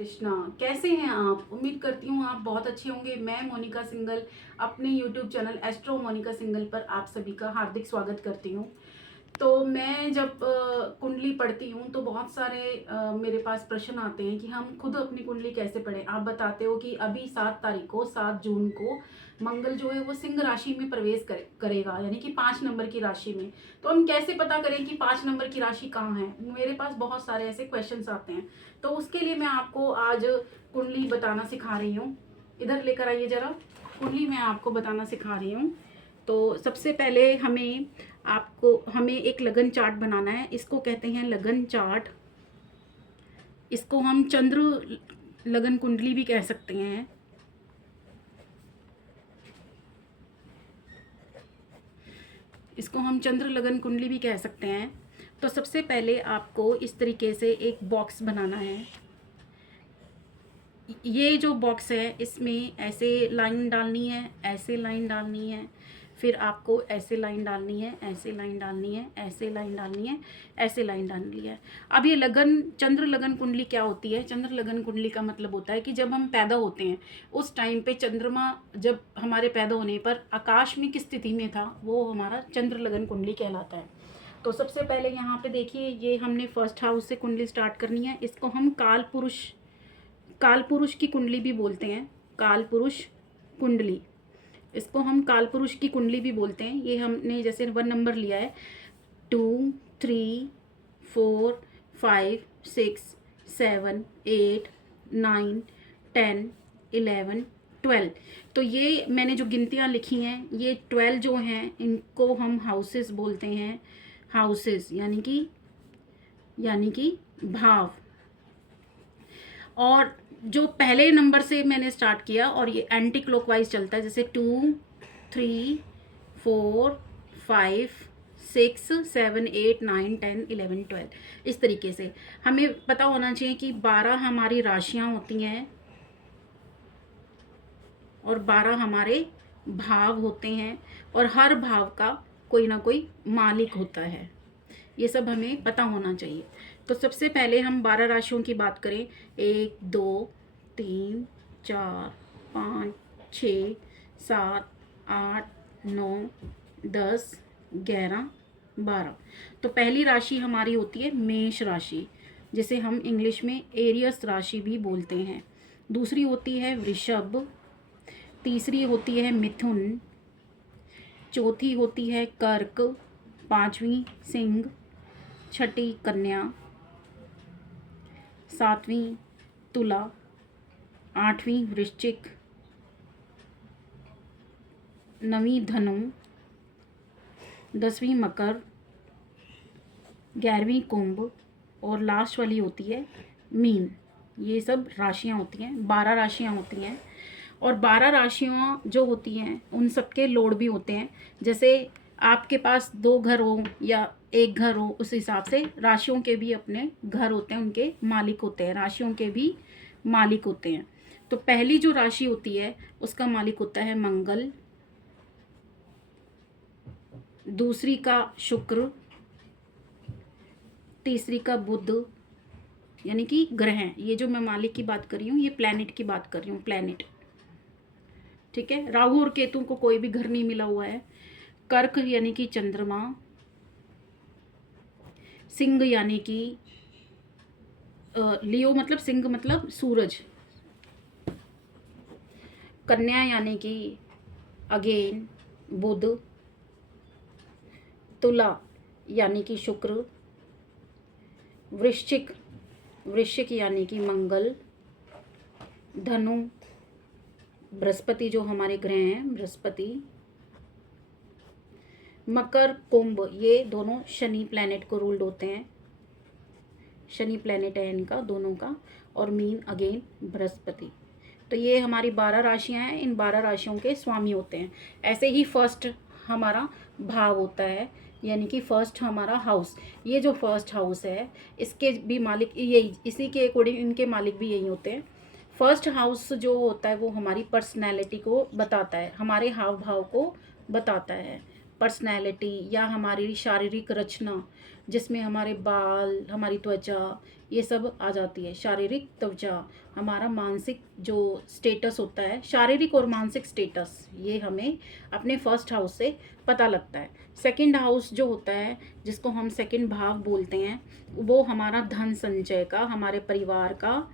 कृष्णा। कैसे हैं आप? उम्मीद करती हूँ आप बहुत अच्छे होंगे। मैं मोनिका सिंगल अपने YouTube channel Astro Monika Singal पर आप सभी का हार्दिक स्वागत करती हूँ। तो मैं जब कुंडली पढ़ती हूँ तो बहुत सारे मेरे पास प्रश्न आते हैं कि हम खुद अपनी कुंडली कैसे पढ़ें। आप बताते हो कि अभी 7 तारीख को 7 जून को मंगल जो है वो सिंह राशि में प्रवेश करेगा, यानी कि 5 नंबर की राशि में। तो हम कैसे पता करें कि 5 नंबर की राशि कहाँ है? मेरे पास बहुत सारे ऐसे क्वेश्चंस आते हैं, तो उसके लिए मैं आपको आज कुंडली बताना सिखा रही हूँ। इधर लेकर आइए ज़रा, कुंडली मैं आपको बताना सिखा रही हूँ। तो सबसे पहले हमें एक लगन चार्ट बनाना है। इसको कहते हैं लगन चार्ट। इसको हम चंद्र लगन कुंडली भी कह सकते हैं। इसको हम चंद्र लगन कुंडली भी कह सकते हैं। तो सबसे पहले आपको इस तरीके से एक बॉक्स बनाना है। ये जो बॉक्स है इसमें ऐसे लाइन डालनी है, ऐसे लाइन डालनी है, फिर आपको ऐसे लाइन डालनी है, ऐसे लाइन डालनी है, ऐसे लाइन डालनी है, ऐसे लाइन डालनी है। अब ये लगन चंद्र लगन कुंडली क्या होती है? चंद्र लगन कुंडली का मतलब होता है कि जब हम पैदा होते हैं उस टाइम पे चंद्रमा जब हमारे पैदा होने पर आकाश में किस स्थिति में था वो हमारा चंद्र लगन कुंडली कहलाता है। तो सबसे पहले यहाँ पे देखिए, ये हमने फर्स्ट हाउस से कुंडली स्टार्ट करनी है। इसको हम काल पुरुष की कुंडली भी बोलते हैं। काल पुरुष कुंडली, इसको हम काल पुरुष की कुंडली भी बोलते हैं। ये हमने जैसे 1 नंबर लिया है, 2, 3, 4, 5, 6, 7, 8, 9, 10, 11, 12। तो ये मैंने जो गिनतियाँ लिखी हैं, ये 12 जो हैं इनको हम हाउसेस बोलते हैं। हाउसेस यानी कि भाव। और जो पहले नंबर से मैंने स्टार्ट किया और ये एंटी क्लॉकवाइज चलता है, जैसे 2, 3, 4, 5, 6, 7, 8, 9, 10, 11, 12। इस तरीके से हमें पता होना चाहिए कि 12 हमारी राशियां होती हैं और 12 हमारे भाव होते हैं, और हर भाव का कोई ना कोई मालिक होता है। ये सब हमें पता होना चाहिए। तो सबसे पहले हम 12 राशियों की बात करें। 1, 2, 3, 4, 5, 6, 7, 8, 9, 10, 11, 12। तो पहली राशि हमारी होती है मेष राशि, जिसे हम इंग्लिश में एरियस राशि भी बोलते हैं। दूसरी होती है वृषभ, तीसरी होती है मिथुन, चौथी होती है कर्क, पांचवी सिंह, छठी कन्या, सातवीं तुला, आठवीं वृश्चिक, नवीं धनु, 10वीं मकर, 11वीं कुंभ, और लास्ट वाली होती है मीन। ये सब राशियां होती हैं, 12 राशियां होती हैं। और 12 राशियां जो होती हैं उन सबके लोड भी होते हैं। जैसे आपके पास 2 घर हो या 1 घर हो, उस हिसाब से राशियों के भी अपने घर होते हैं, उनके मालिक होते हैं, राशियों के भी मालिक होते हैं। तो पहली जो राशि होती है उसका मालिक होता है मंगल, दूसरी का शुक्र, तीसरी का बुध, यानी कि ग्रह। ये जो मैं मालिक की बात कर रही हूँ ये प्लैनेट की बात कर रही हूँ, प्लैनेट। ठीक है, राहु और केतु को कोई भी घर नहीं मिला हुआ है। कर्क यानी कि चंद्रमा, सिंह यानी कि लियो मतलब सिंह मतलब सूरज, कन्या यानी कि अगेन बुध, तुला यानी कि शुक्र, वृश्चिक यानी कि मंगल, धनु बृहस्पति जो हमारे ग्रह हैं बृहस्पति, मकर कुंभ ये दोनों शनि प्लैनेट को रूल्ड होते हैं, शनि प्लैनेट है इनका दोनों का, और मीन अगेन बृहस्पति। तो ये हमारी 12 राशियां हैं, इन 12 राशियों के स्वामी होते हैं। ऐसे ही फर्स्ट हमारा भाव होता है, यानी कि फर्स्ट हमारा हाउस। ये जो फर्स्ट हाउस है इसके भी मालिक यही, इसी के अकॉर्डिंग इनके मालिक भी यही होते हैं। फर्स्ट हाउस जो होता है वो हमारी पर्सनैलिटी को बताता है, हमारे हाव भाव को बताता है। पर्सनैलिटी या हमारी शारीरिक रचना, जिसमें हमारे बाल, हमारी त्वचा, ये सब आ जाती है। शारीरिक त्वचा, हमारा मानसिक जो स्टेटस होता है, शारीरिक और मानसिक स्टेटस, ये हमें अपने फर्स्ट हाउस से पता लगता है। सेकंड हाउस जो होता है, जिसको हम सेकंड भाव बोलते हैं, वो हमारा धन संचय का, हमारे परिवार का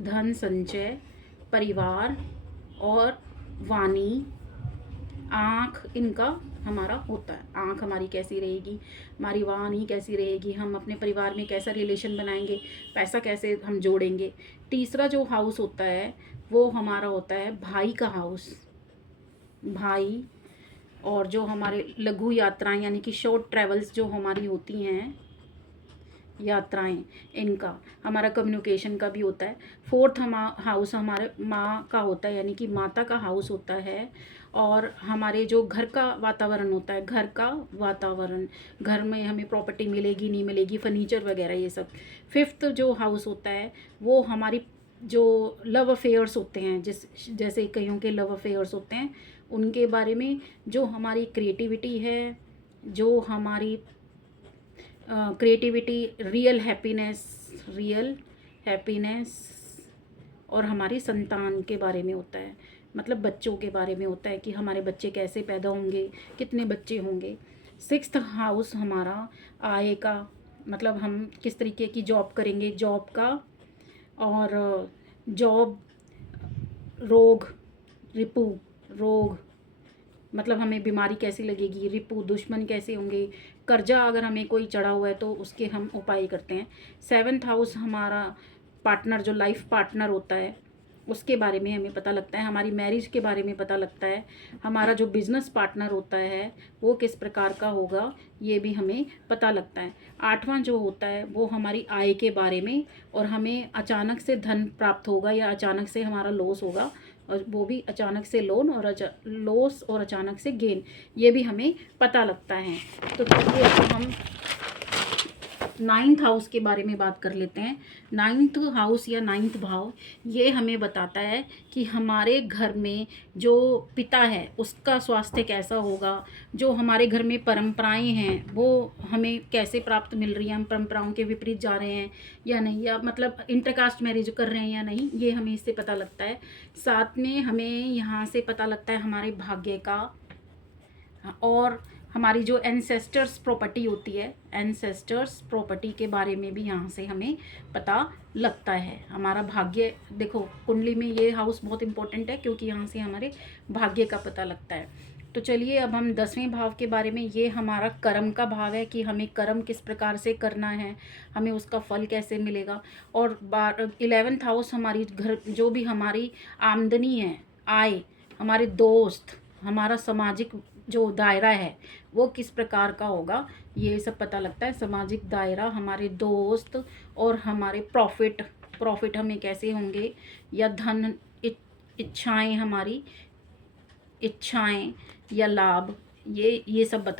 धन संचय, परिवार और वाणी, आँख, इनका हमारा होता है। आँख हमारी कैसी रहेगी, हमारी वाणी कैसी रहेगी, हम अपने परिवार में कैसा रिलेशन बनाएंगे, पैसा कैसे हम जोड़ेंगे। तीसरा जो हाउस होता है वो हमारा होता है भाई का हाउस। भाई, और जो हमारे लघु यात्राएं यानी कि शॉर्ट ट्रैवल्स जो हमारी होती हैं, यात्राएं, इनका हमारा कम्युनिकेशन का भी होता है। फोर्थ हाउस हमारे माँ का होता है, यानी कि माता का हाउस होता है। और हमारे जो घर का वातावरण होता है, घर का वातावरण, घर में हमें प्रॉपर्टी मिलेगी नहीं मिलेगी, फर्नीचर वगैरह, ये सब। फिफ्थ जो हाउस होता है वो हमारी जो लव अफेयर्स होते हैं, जैसे कईयों के लव अफेयर्स होते हैं, उनके बारे में। जो हमारी क्रिएटिविटी है, जो हमारी क्रिएटिविटी, रियल हैप्पीनेस, और हमारी संतान के बारे में होता है, मतलब बच्चों के बारे में होता है कि हमारे बच्चे कैसे पैदा होंगे, कितने बच्चे होंगे। सिक्स्थ हाउस हमारा आय का, मतलब हम किस तरीके की जॉब करेंगे, जॉब का, और जॉब, रोग, रिपु, रोग, मतलब हमें बीमारी कैसी लगेगी, रिपु, दुश्मन कैसे होंगे, कर्जा अगर हमें कोई चढ़ा हुआ है तो उसके हम उपाय करते हैं। सेवन्थ हाउस हमारा पार्टनर, जो लाइफ पार्टनर होता है, उसके बारे में हमें पता लगता है। हमारी मैरिज के बारे में पता लगता है। हमारा जो बिजनेस पार्टनर होता है वो किस प्रकार का होगा, ये भी हमें पता लगता है। आठवां जो होता है वो हमारी आय के बारे में, और हमें अचानक से धन प्राप्त होगा या अचानक से हमारा लॉस होगा, और वो भी अचानक से लॉस और अचानक से गेन, ये भी हमें पता लगता है। तो चलिए अब हम नाइन्थ हाउस के बारे में बात कर लेते हैं। नाइन्थ हाउस या नाइन्थ भाव, ये हमें बताता है कि हमारे घर में जो पिता है उसका स्वास्थ्य कैसा होगा, जो हमारे घर में परंपराएं हैं वो हमें कैसे प्राप्त मिल रही हैं, हम परंपराओं के विपरीत जा रहे हैं या नहीं, या मतलब इंटरकास्ट मैरिज कर रहे हैं या नहीं, ये हमें इससे पता लगता है। साथ में हमें यहाँ से पता लगता है हमारे भाग्य का, और हमारी जो एंसेस्टर्स प्रॉपर्टी होती है, एंसेस्टर्स प्रॉपर्टी के बारे में भी यहाँ से हमें पता लगता है। हमारा भाग्य, देखो कुंडली में ये हाउस बहुत इंपॉर्टेंट है क्योंकि यहाँ से हमारे भाग्य का पता लगता है। तो चलिए अब हम 10वें भाव के बारे में, ये हमारा कर्म का भाव है कि हमें कर्म किस प्रकार से करना है, हमें उसका फल कैसे मिलेगा। और 11th हाउस हमारी घर, जो भी हमारी आमदनी है, आय, हमारे दोस्त, हमारा सामाजिक जो दायरा है वो किस प्रकार का होगा, ये सब पता लगता है। सामाजिक दायरा, हमारे दोस्त, और हमारे प्रॉफिट हमें कैसे होंगे, या धन, इच्छाएं, हमारी इच्छाएं या लाभ, ये सब बता